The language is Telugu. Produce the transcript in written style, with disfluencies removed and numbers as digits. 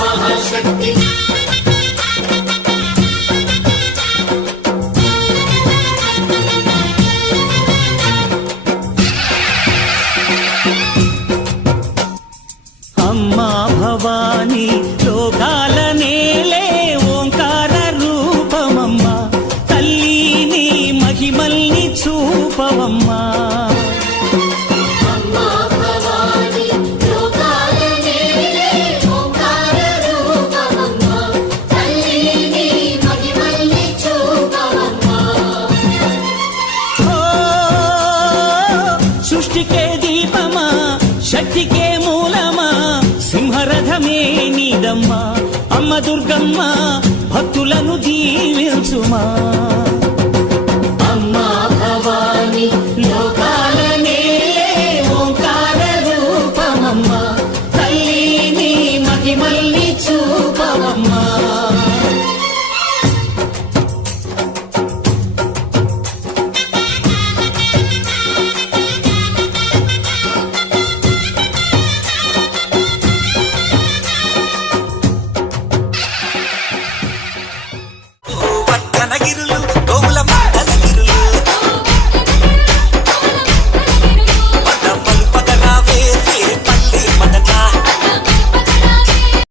महाशक्ति अम्मा भवानी लोकाल नेले ओंकार रूपमम्मा तल्ली महिमल्नि चूपवम्मा సృష్టికే దీపమా శక్తికే మూలమా సింహరథమే నీదమ్మా అమ్మ దుర్గమ్మ భక్తులను దీవించుమా అమ్మా భవాని లోకాల నేలే ఓంకార రూపమమ్మ తల్లి నీ మహిమల్ని చూపవమ్మా